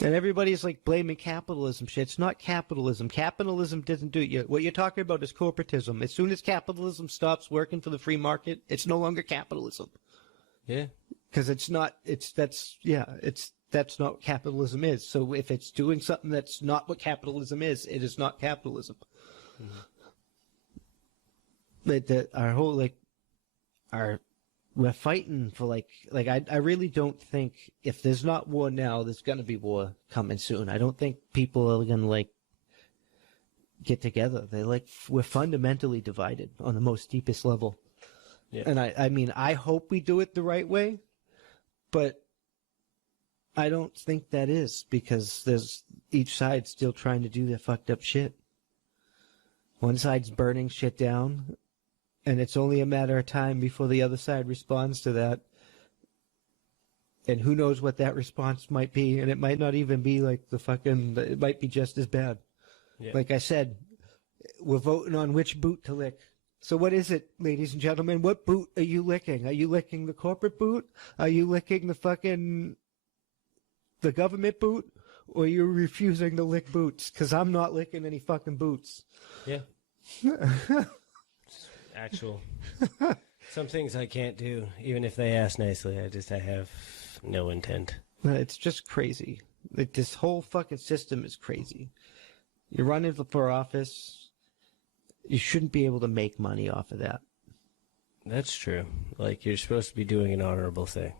And everybody's like blaming capitalism shit. It's not capitalism. Capitalism doesn't do it. What you're talking about is corporatism. As soon as capitalism stops working for the free market, it's no longer capitalism. Yeah. Because it's not, that's not what capitalism is. So if it's doing something that's not what capitalism is, it is not capitalism. Mm-hmm. But we're fighting for I really don't think if there's not war now, there's going to be war coming soon. I don't think people are going to get together. We're fundamentally divided on the most deepest level. Yeah. And I mean, I hope we do it the right way, but I don't think that is, because there's each side still trying to do their fucked up shit. One side's burning shit down, and it's only a matter of time before the other side responds to that. And who knows what that response might be, and it might not even be it might be just as bad. Yeah. Like I said, we're voting on which boot to lick. So what is it, ladies and gentlemen? What boot are you licking? Are you licking the corporate boot? Are you licking the government boot? Or are you refusing to lick boots? Because I'm not licking any fucking boots. Yeah. Actual. Some things I can't do, even if they ask nicely. I have no intent. It's just crazy. This whole fucking system is crazy. You're running for office. You shouldn't be able to make money off of that. That's true. You're supposed to be doing an honorable thing.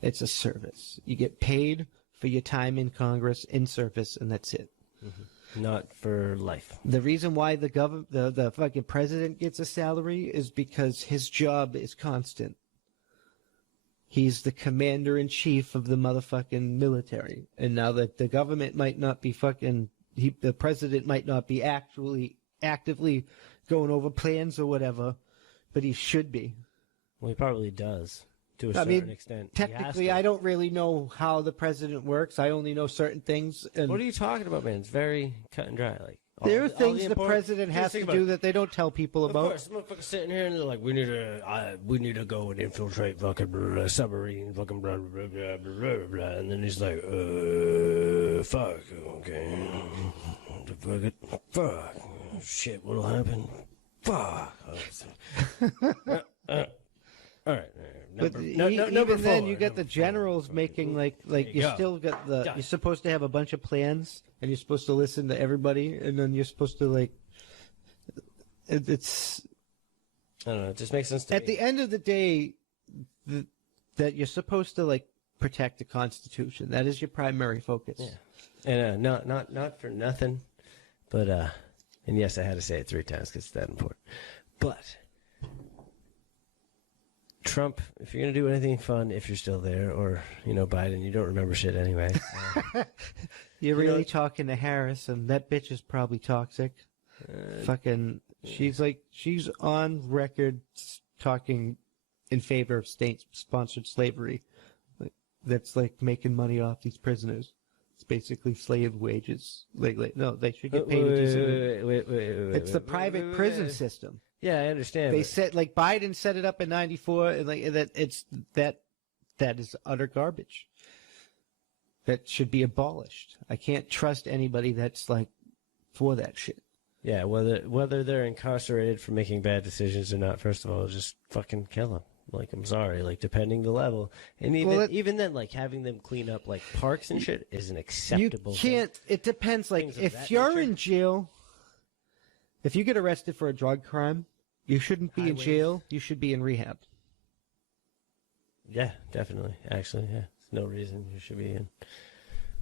It's a service. You get paid for your time in Congress, in service, and that's it. Mm-hmm. Not for life. The reason why the fucking president gets a salary is because his job is constant. He's the commander-in-chief of the motherfucking military. And now that the government might not be the president might not be actively going over plans or whatever, but he should be. Well, he probably does, to a certain extent. Technically, I don't really know how the president works. I only know certain things. And what are you talking about, man? It's very cut and dry. There are things the president has to do that they don't tell people about. Of course, motherfuckers sitting here and they're like, we need to go and infiltrate fucking submarine, fucking blah, blah, blah, blah, blah, blah. And then he's like, fuck, okay. Fuck. Shit, what'll happen? Fuck. All right. Even then, you get the generals making you're supposed to have a bunch of plans, and you're supposed to listen to everybody, and then you're supposed to it's. I don't know. It just makes sense to me. At the end of the day, that you're supposed to protect the Constitution. That is your primary focus. Yeah, and not for nothing, but and yes, I had to say it 3 times because it's that important. But Trump, if you're going to do anything fun, if you're still there, or, Biden, you don't remember shit anyway. You're really talking to Harris, and that bitch is probably toxic. She's on record talking in favor of state-sponsored slavery. That's making money off these prisoners. It's basically slave wages. No, they should get paid. Wait. It's the private prison system. Yeah, I understand. They said Biden set it up in '94, and that is utter garbage. That should be abolished. I can't trust anybody that's for that shit. Yeah, whether they're incarcerated for making bad decisions or not, first of all, just fucking kill them. I'm sorry, depending the level. And even then, having them clean up, parks and shit is an acceptable thing. You can't, it depends, if you're in jail, if you get arrested for a drug crime, you shouldn't be in jail, you should be in rehab. Yeah, definitely. Actually, yeah. There's no reason you should be in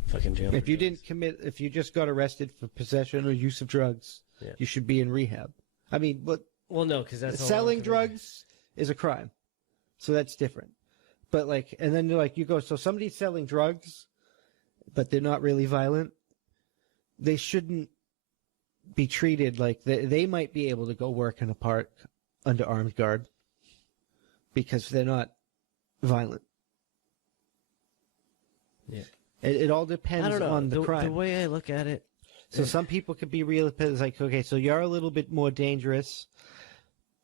fucking jail. If you just got arrested for possession or use of drugs, you should be in rehab. I mean, well, no, because that's selling drugs is a crime. So that's different. But and then you go, so somebody's selling drugs, but they're not really violent. They shouldn't be treated they might be able to go work in a park under armed guard because they're not violent. Yeah. It all depends on the crime. The way I look at it. So some people could be real, okay, so you're a little bit more dangerous,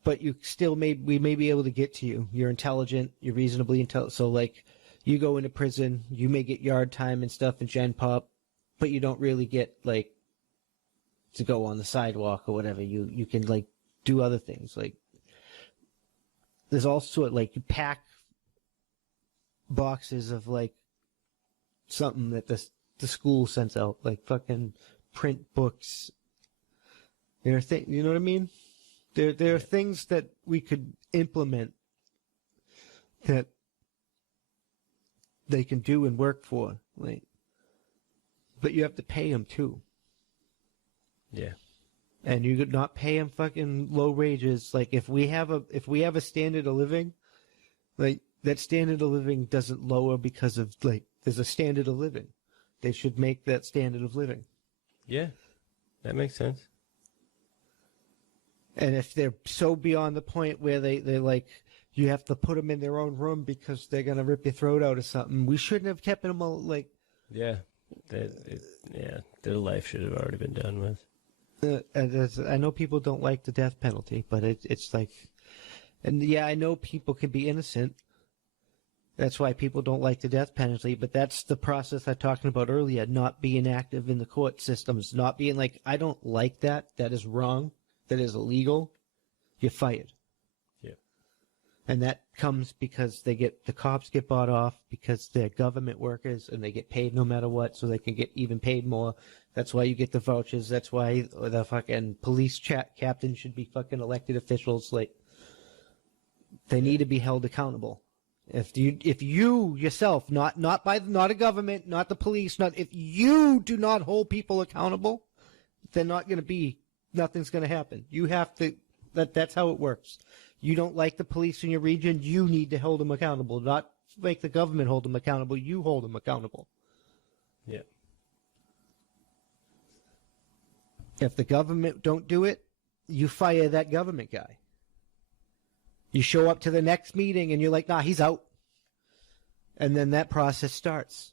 but you still we may be able to get to you. You're intelligent. You're reasonably intelligent. So you go into prison, you may get yard time and stuff and gen pop, but you don't really get like to go on the sidewalk or whatever. You can like do other things. Like there's also like you pack boxes of like something that the school sends out, like fucking print books. You know what I mean? There are things that we could implement that they can do and work for, like, but you have to pay them too. Yeah. And you could not pay them fucking low wages. Like if we have a standard of living, like that standard of living doesn't lower because of like there's a standard of living. They should make that standard of living. Yeah, that makes sense. And if they're so beyond the point where they like you have to put them in their own room because they're gonna rip your throat out or something, we shouldn't have kept them all like. Yeah, their life should have already been done with. I know people don't like the death penalty, but it's like, and yeah, I know people can be innocent. That's why people don't like the death penalty, but that's the process I talked about earlier, not being active in the court systems, not being like, I don't like that. That is wrong. That is illegal. You're fired. Yeah. And that comes because the cops get bought off because they're government workers and they get paid no matter what, so they can get even paid more. That's why you get the vouchers. That's why the fucking police captain should be fucking elected officials. Like, they need to be held accountable. If you yourself, not a government, not the police, if you do not hold people accountable, they're not going to be, nothing's going to happen. You have to, that's how it works. You don't like the police in your region, you need to hold them accountable, not make the government hold them accountable, you hold them accountable. Yeah. If the government don't do it, you fire that government guy. You show up to the next meeting and you're like, nah, he's out. And then that process starts.